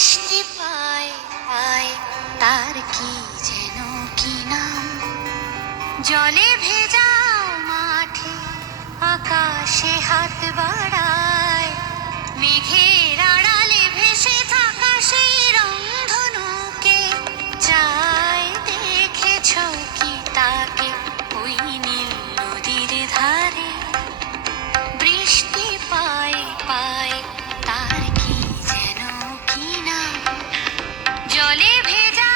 বৃষ্টি পায় পায় তার কি যেন কি নাম, জলে ভেজা মাঠে আকাশে হাত বাড়ায়, মেঘের আড়ালে ভেসে থাকা সেই রংধনুকে চায়। দেখেছ কি তাকে ওই নীল নদীর ধারে? বৃষ্টি পায় পায় তার কি যেন কি নাম, জলে ভেজা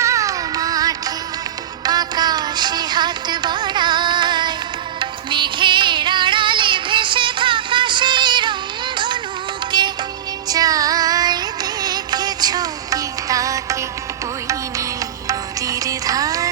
মাঠে আকাশে হাত বাড়ায়, মেঘের আড়ালে ভেসে থাকা সেই রংধনুকে চায়। দেখেছ কি তাকে ওই নীল নদীর ধারে?